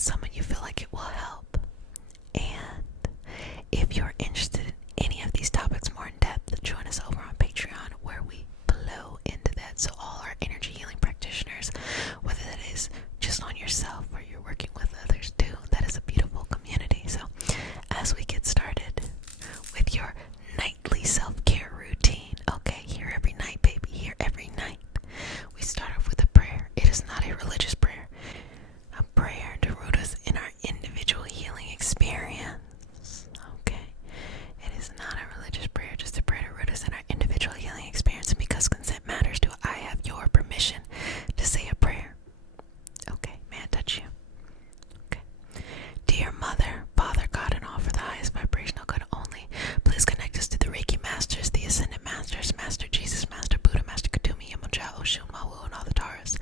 some of you feel like it will help. And if you're interested in any of these topics more in depth, join us over on Patreon where we blow into that. So all our energy healing practitioners, whether that is just on yourself or you're working with others too, that is a beautiful community. So as we get started with your nightly self-care routine, okay, here every night, baby, here every night, we start off with a prayer. It is not a religious prayer. A prayer to root us in our individual healing experience. Okay. It is not a religious prayer, just a prayer to root us in our individual healing experience. And because consent matters, do I have your permission to say a prayer? Okay. May I touch you? Okay. Dear Mother, Father, God, and all for the highest vibrational good only, please connect us to the Reiki Masters, the Ascended Masters, Master Jesus, Master Buddha, Master Kutumi, Yamujao, Oshun, Mawu, and all the Taurus.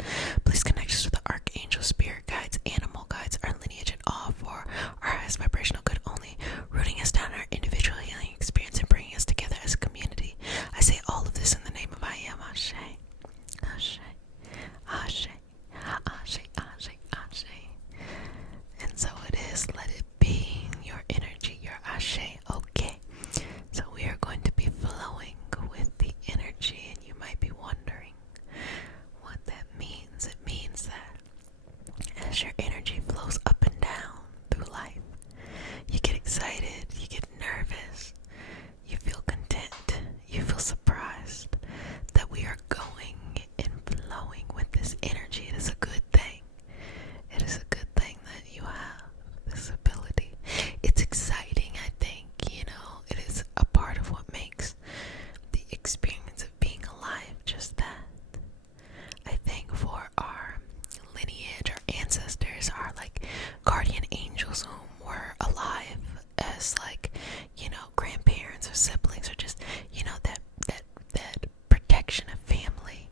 Please connect us to the Archangel, Spirit Guides, Animal Guides, our lineage, and all for our highest vibrational good only, rooting us down in our individual healing experience and bringing us together as a community. I say all of this in the name of I Am. Ashe, Ashe, Ashe, Ashe, Ashe, Ashe. And so it is. Let it be your energy, your Ashe. Okay. So we are going to be flowing with the energy, and you might be wondering what that means. It means that as your energy flows up and down through life, you get excited, you get nervous, you feel content, you feel surprised that we are going and flowing with this energy. It is a good thing. It is a good thing that you have this ability. It's exciting, I think, it is a part of what makes the experience of being alive just that. I think for our lineage, our ancestors, our guardian angels whom were alive as grandparents or siblings or just, that protection of family.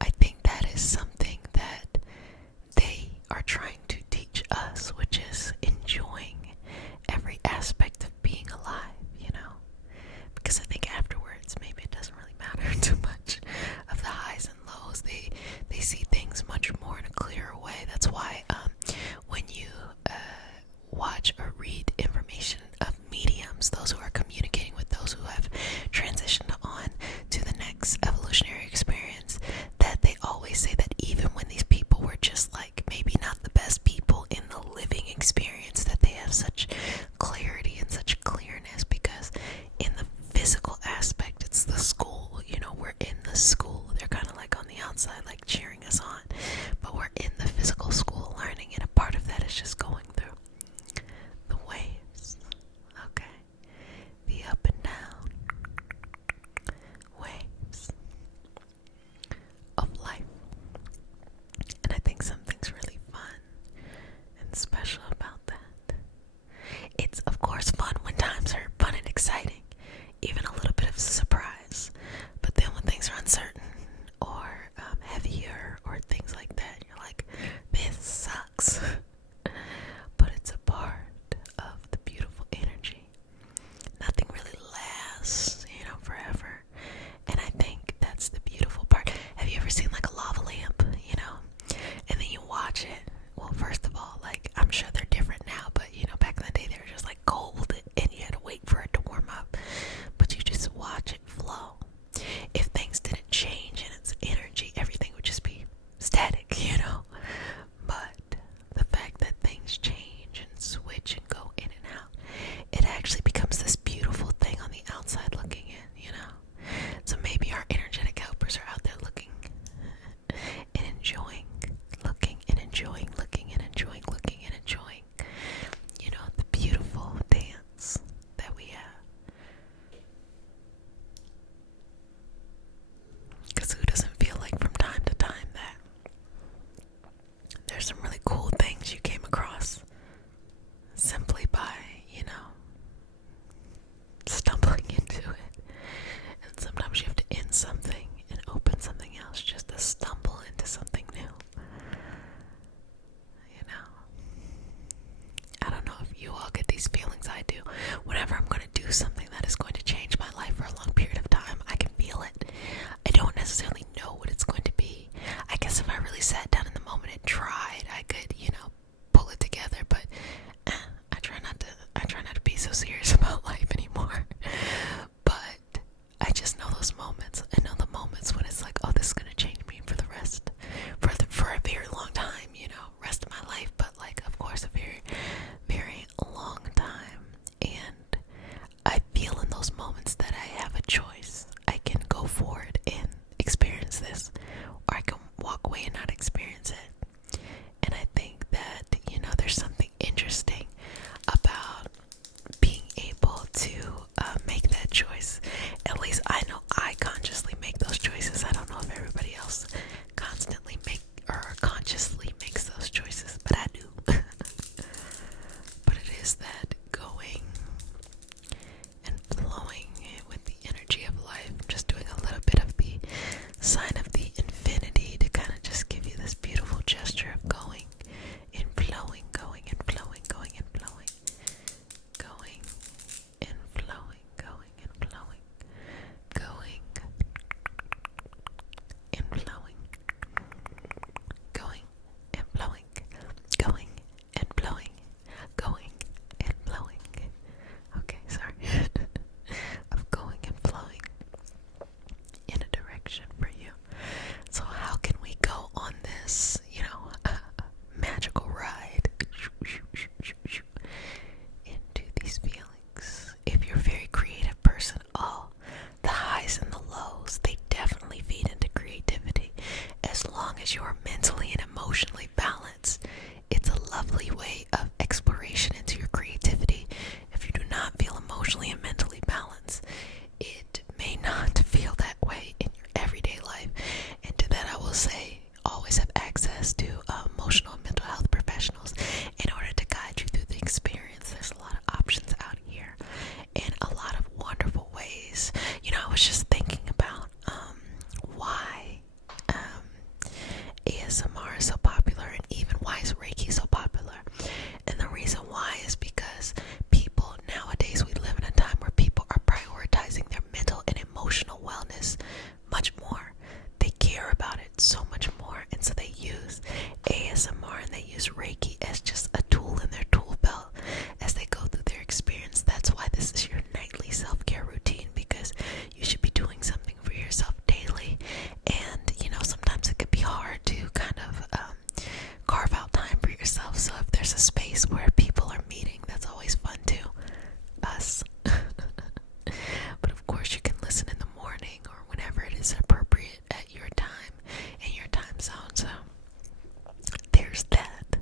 I think that is something that they are trying to teach us, which is enjoying every aspect of being alive, because I think afterwards maybe it doesn't really matter too much of the highs and lows. They see things much more in a clearer way. That's why when you watch or read information of mediums, those who are communicating with those who have transitioned on to the next evolutionary experience, that they always say that even when these people were just maybe not the best away and not experience it. And I think that, there's something interesting about being able to make that choice. At least I know I consciously make those choices. I don't know if everybody else constantly consciously makes those choices, but I do. But it is that going and flowing with the energy of life. I'm just doing a little bit of the sign of the infinity to kind of just give you this beautiful gesture of going and flowing, going and flowing, going and flowing, going and flowing, going and flowing, going and flowing, going and flowing, going and flowing, going and flowing. Okay, sorry. Of going and flowing in a direction for you. So how can we go on this, magical ride into these feelings? If you're a very creative person, the highs and the lows, they definitely feed into creativity. As long as you're mentally and emotionally balanced, it's a lovely way of exploration into your creativity. If you do not feel emotionally and mentally balanced, it may not feel that way in your everyday life. And to that I will say, always have access to emotional and mental health professionals in order to guide you through the experience. There's a lot of options out here and a lot of wonderful ways. I was just thinking about why ASMR is so popular, and even why is Reiki so popular. And the reason why is because people nowadays, we live in a time where people are prioritizing their mental and emotional wellness much more. They care about it so much more, and so they use ASMR and they use Reiki as just a tool in their tool belt as they go through their experience. That's why this is your nightly self-care routine, because you should be doing something for yourself daily. And sometimes it could be hard to kind of carve out time for yourself. So if there's a space where people are meeting, that's always fun too. Us. But of course you can listen in the morning or whenever it is appropriate at your time and your time zone. So there's that.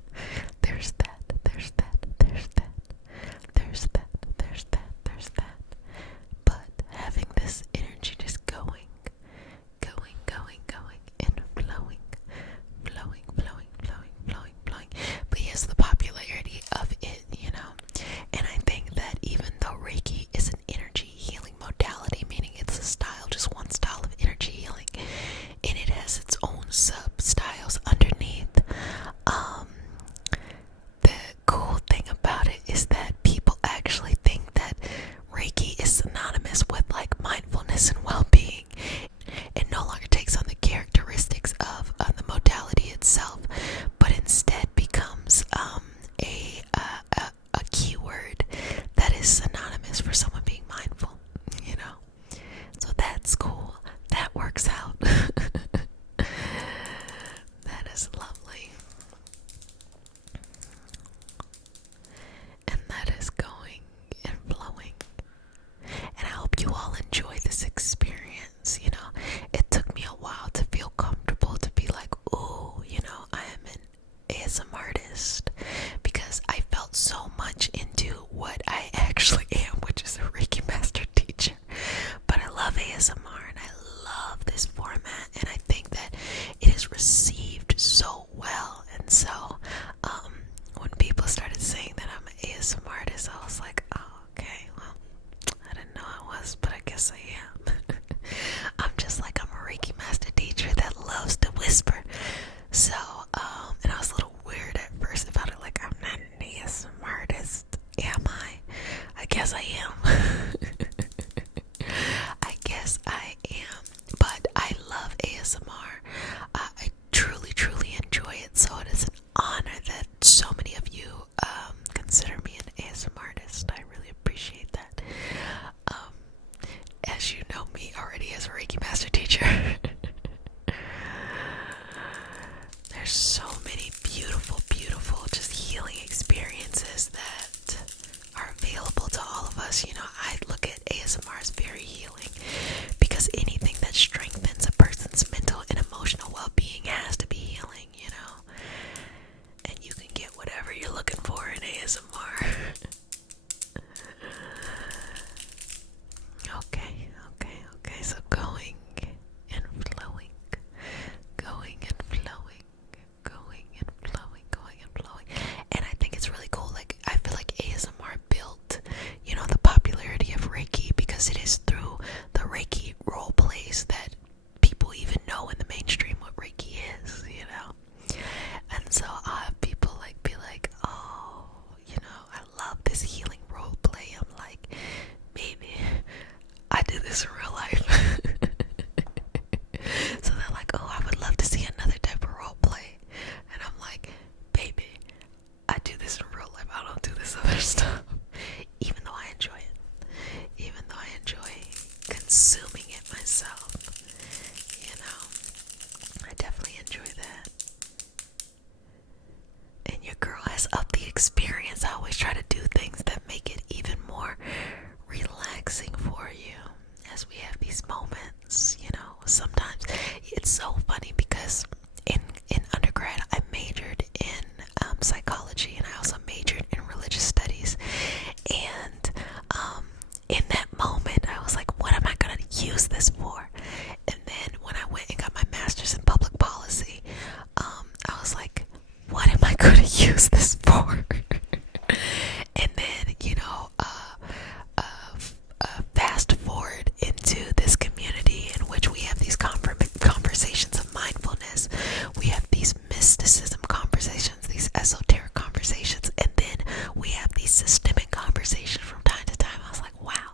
experience, I always try to do things that make it even more relaxing for you as we have these moments. Sometimes it's so funny because in undergrad I majored in psychology, and I also majored in religious studies. And in that moment I was like, what am I gonna use this for? And then when I went and got my master's in public policy, I was like, what am I gonna use this for? And then fast forward into this community in which we have these conversations of mindfulness, we have these mysticism conversations, these esoteric conversations, and then we have these systemic conversations from time to time. I was like, wow,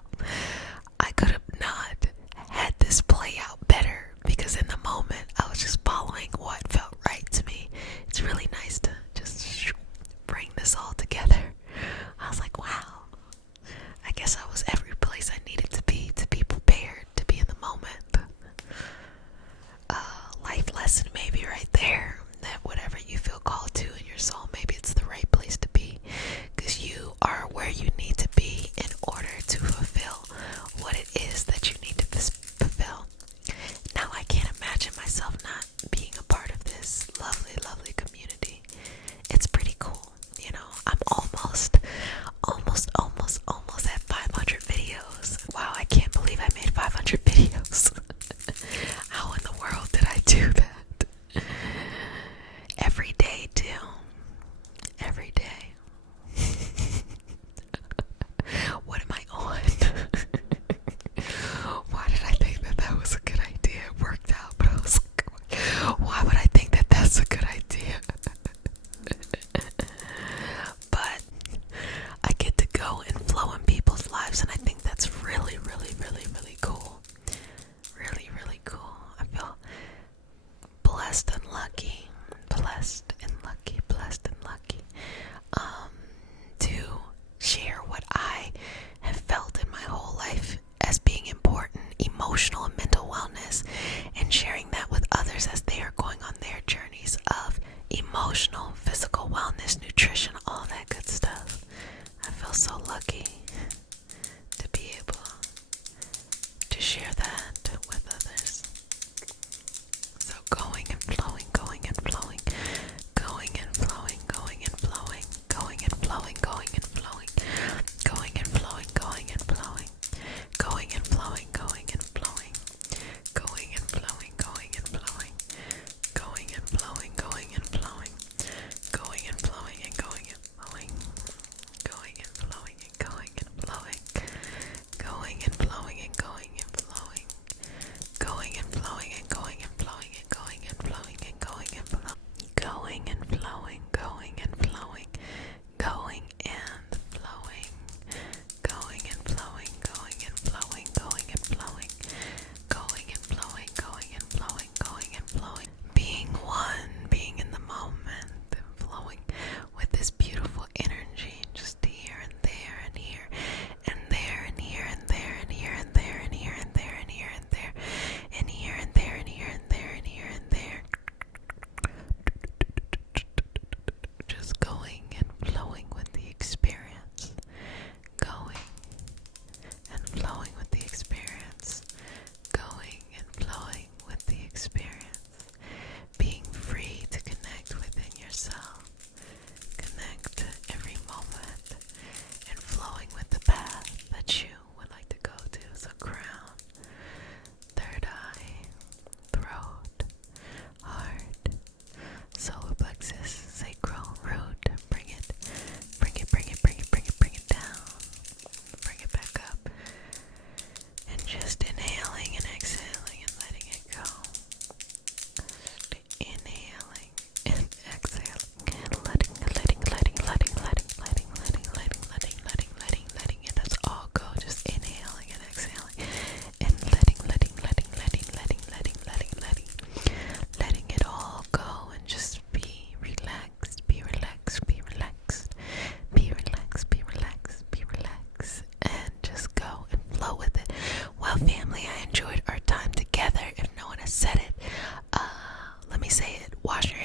I could have not had this play out better, because in the moment I was just following what felt right to me. It's really nice to just bring this all together. I was like, wow, I guess I was every place I needed to be prepared to be in the moment. Life lesson maybe right there, that whatever you feel called to in your soul, maybe it's the right place to be, because you are where you need to be in order to fulfill what it is that you need to fulfill. Now I can't imagine myself not being a part of this lovely, lovely community. It's pretty cool. I'm almost at 500 videos. Wow, I can't believe I made 500 videos. How in the world did I do that? Every day, too. Every day. What am I on? Why did I think that was a good idea? It worked out, but I was like, why would I think that that's a good idea? But I get to go and flow in people's lives, and I think that's really, really, really, really cool. Really, really cool. I feel blessed and lucky. Blessed and lucky. Blessed and lucky. To share what I have felt in my whole life as being important, emotional and mental wellness, and sharing that with others as they are going on their journeys of emotional, physical wellness, nutrition, all that good stuff. I feel so lucky to be able to share that with others. So going and flowing, going and flowing, going and flowing, going and flowing, going and flowing, going and flowing, going and flowing, going and flowing, going and flowing, going and flowing, going and flowing, going and flowing, going and flowing, going and flowing, going and flowing and going and flowing, going and flowing and going and flowing, going and flowing and going and flowing, going and flowing and going and flowing and going and flowing and going and flowing, going and flowing, going and flowing, going and flowing, going and flowing, going and flowing, going and flowing, going and flowing, going and flowing, going and flowing, being one, being in the moment, flowing with this beautiful energy, just here and there and here and there and here and there and here and there and here and there and here and there and here and there and here and there and here and there. Just going and flowing with the experience. Going and flowing with the experience. Going and flowing with the experience. Being free to connect within yourself. Connect to every moment. And flowing with the path that you would like to go to. So crown, third eye, throat, heart, solar plexus, sacral, root. Bring it, bring it, bring it, bring it, bring it, bring it down. Bring it back up. And just inhaling and exhaling and letting it go. Inhaling and exhaling and letting it. That's all go. Just inhaling and exhaling and letting it all go, and just be relaxed, be relaxed, be relaxed, be relaxed, be relaxed, be relaxed, and just go and flow with it. Well, family, I enjoyed our time together. If no one has said it, let me say it. Wash your